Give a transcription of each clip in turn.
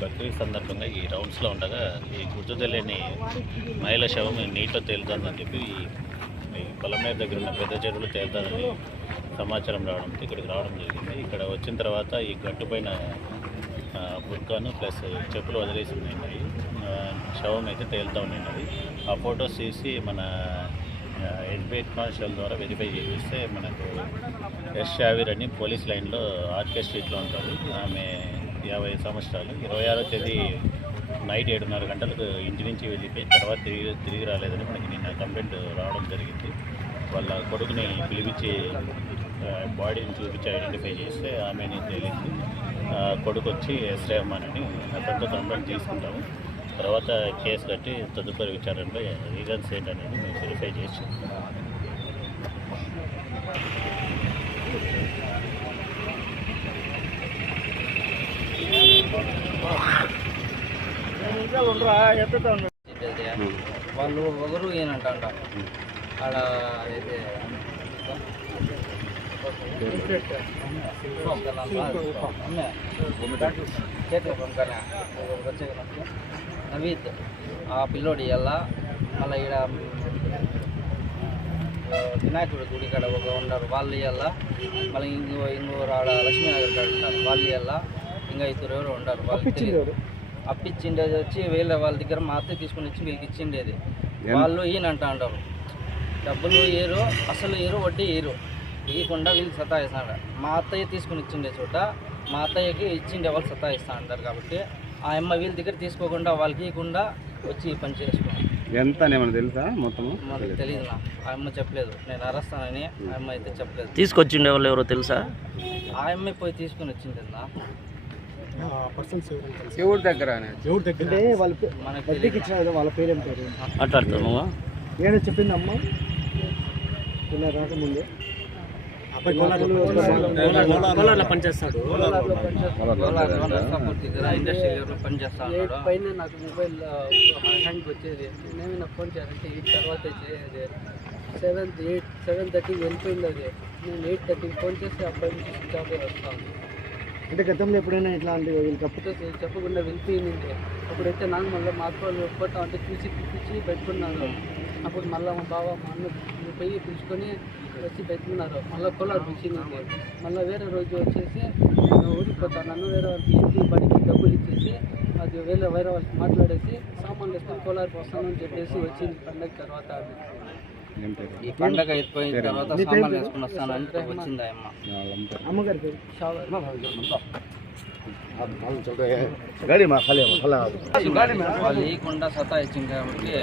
బక్రీద్ సందర్భంగా ఈ రౌండ్స్లో ఉండగా ఈ గుర్తు తెలియని మహిళ శవం నీటిలో తేలుతుందని చెప్పి ఈ పొలంనేరు దగ్గర ఉన్న పెద్ద చెరువులు తేలుతుందని సమాచారం రావడంతో ఇక్కడికి రావడం జరిగింది. ఇక్కడ వచ్చిన తర్వాత ఈ గట్టు పైన బుర్కాను ప్లస్ చెప్పులు వదిలేసి ఉన్నాయి. శవం అయితే తేలుతూ ఉన్నది. ఆ ఫొటోస్ తీసి మన ఎస్బీఐ కానిస్టేబుల్ ద్వారా వెరిఫై చేపిస్తే మనకు ఎస్ షావీర్ అని పోలీస్ లైన్లో ఆర్కే స్ట్రీట్లో ఉంటుంది. ఆమె 50 సంవత్సరాలు. 26వ తేదీ నైట్ 7:30 గంటలకు ఇంటి నుంచి వెళ్ళిపోయి తర్వాత తిరిగి రాలేదని మనకి నిన్న కంప్లైంట్ రావడం జరిగింది. వాళ్ళ కొడుకుని పిలిపించి బాడీని చూపించి ఐడెంటిఫై చేస్తే ఆమెని తేలింది. కొడుకు వచ్చి ఎస్ రెహమాన్ అని అతనితో కంప్లైంట్ తీసుకుంటాము. తర్వాత కేసు కట్టి తదుపరి విచారణలో రీజన్స్ ఏంటనేది మేము వెరిఫై చేసి వాళ్ళు ఒకరు ఏనంట ఆడ అయితే నవీద్ ఆ పిల్లోడి ఇవ్వాల. మళ్ళీ ఇక్కడ వినాయకుడి గుడి కాడ ఒక ఉన్నారు వాళ్ళు ఇవ్వాల. మళ్ళీ ఇంకోరు ఆడ లక్ష్మీనగర్ కాడ ఉన్నారు వాళ్ళు ఇవ్వాల. ఇంకా ఇద్దరు ఎవరు ఉన్నారు వాళ్ళు అప్పిచ్చిండేది వచ్చి వీళ్ళ వాళ్ళ దగ్గర మా అత్తయ్య తీసుకుని వచ్చి వీళ్ళకి ఇచ్చిండేది. వాళ్ళు ఈయనంట అంటారు డబ్బులు ఏరు అసలు ఏరు వడ్డీ ఏరు ఇవ్వకుండా వీళ్ళు సతాయిస్తాడు. మా అత్తయ్య తీసుకుని ఇచ్చిండే చోట మా అత్తయ్యకి ఇచ్చిండే వాళ్ళు సతాయిస్తా అంటారు. కాబట్టి ఆ అమ్మ వీళ్ళ దగ్గర తీసుకోకుండా వాళ్ళకి ఇవ్వకుండా వచ్చి ఈ పని చేసుకోండి. ఎంత ఏమన్నా తెలుసా మొత్తము? మనకు తెలియదు నా ఆ అమ్మ చెప్పలేదు. నేను అరస్తానని ఆ అమ్మ అయితే చెప్పలేదు. తీసుకొచ్చిండే వాళ్ళు ఎవరో తెలుసా? ఆ అమ్మాయి పోయి తీసుకుని వచ్చింది నా ఎవరి దగ్గర మనకు తెలియదు. వాళ్ళ పేరేం పేరు మాట్లాడుతున్నావా? ఏదో చెప్పింది అమ్మ ఇలా రాకముందు పనిచేస్తాడు ఇండస్ట్రీ పనిచేస్తాడు. పైన నాకు మొబైల్ హ్యాంగ్ వచ్చేది. నేనేమైనా ఫోన్ చేయాలంటే 8 తర్వాత వచ్చేది. 7:30 వెళ్ళిపోయింది అది. నేను 8:30 ఫోన్ చేస్తే అప్పటి నుంచి స్విచ్ ఆఫ్ వస్తాను. అంటే గతంలో ఎప్పుడైనా ఇట్లాంటి వీళ్ళకి చెప్పకుండా వెళ్ళిపోయింది. అప్పుడైతే నాకు మళ్ళీ మా అక్క వాళ్ళు ఫోటో అంటే చూసి పిలిపించి పెట్టుకున్నాను. అప్పుడు మళ్ళీ మా బావ మా అన్న పోయి పిలుచుకొని వచ్చి పెట్టుకున్నారు. మళ్ళీ కోలార్ పిలిచింది. మళ్ళీ వేరే రోజు వచ్చేసి నేను ఊరికి పోతాను నన్ను వేరే వాళ్ళకి ఇంటి బడికి డబ్బులు ఇచ్చేసి అది వేరే వాళ్ళకి మాట్లాడేసి సామాన్లు వేసుకొని కోలార్కి వస్తానని చెప్పేసి వచ్చింది పండగ తర్వాత. ఈ పండగ అయిపోయిన తర్వాత సామాన్లు వేసుకుని వస్తానంటే వచ్చింది ఆ అమ్మ. అమ్మగారి పేరు వాళ్ళు ఇవ్వకుండా సతా ఇచ్చింది కాబట్టి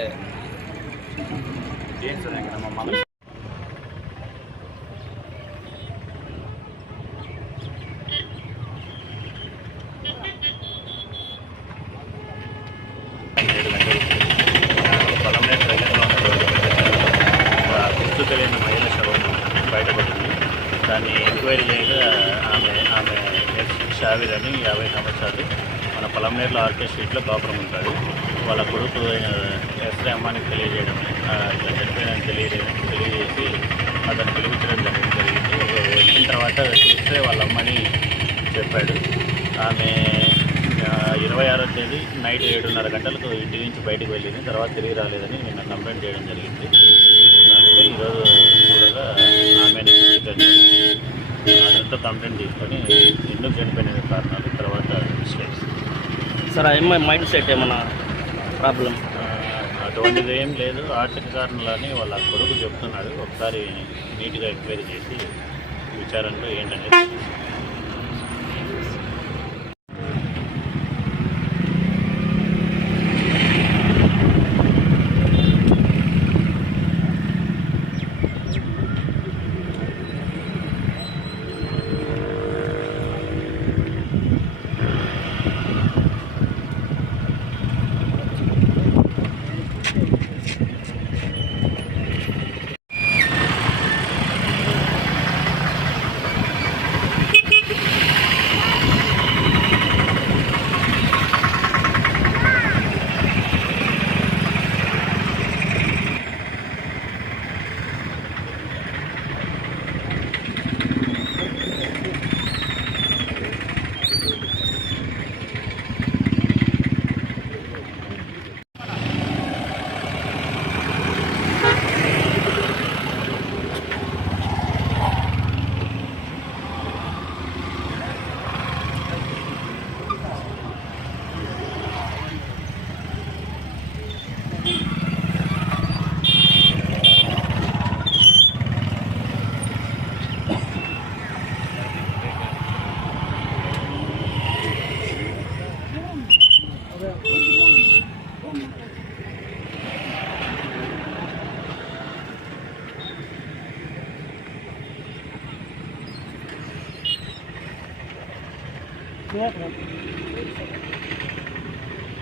పొలంనేరు దగ్గరలో ఉన్నటువంటి గుర్తు తెలియని మహిళ శవం బయటపడింది. దాన్ని ఎంక్వైరీ చేయగా ఆమె ఎస్ షావీర్ అని 50 సంవత్సరాలు. మన పొలంనేరులో ఆర్కే స్ట్రీట్లో కాపురం ఉంటాడు. వాళ్ళ కొడుకు ఎస్ రెహమాన్కి తెలియజేయడం ఇట్లా చనిపోయిందని తెలియజేసి అతను పిలిపించడం జరిగింది. వచ్చిన తర్వాత చూస్తే వాళ్ళ అమ్మని చెప్పాడు. ఆమె 26వ తేదీ నైట్ 7:30 గంటలకు ఇంటి నుంచి బయటకు వెళ్ళింది. తర్వాత తిరిగి రాలేదని నిన్న కంప్లైంట్ చేయడం జరిగింది. దానిపై ఈరోజు చూడగా ఆమెని అదంతా కంప్లైంట్ తీసుకొని ఎందుకు చనిపోయిన కారణాలు తర్వాత స్టేట్స్. సార్ ఆ అమ్మాయి మైండ్ సెట్ ఏమన్నా ప్రాబ్లం? అటువంటిది ఏం లేదు. ఆర్థిక కారణాలని వాళ్ళ కొడుకు చెప్తున్నాడు. ఒకసారి నీట్గా ఎంక్వైరీ చేసి విచారణలో ఏంటనేది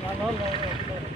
వాళ్ళ వాళ్ళు ఎవరో వస్తారు.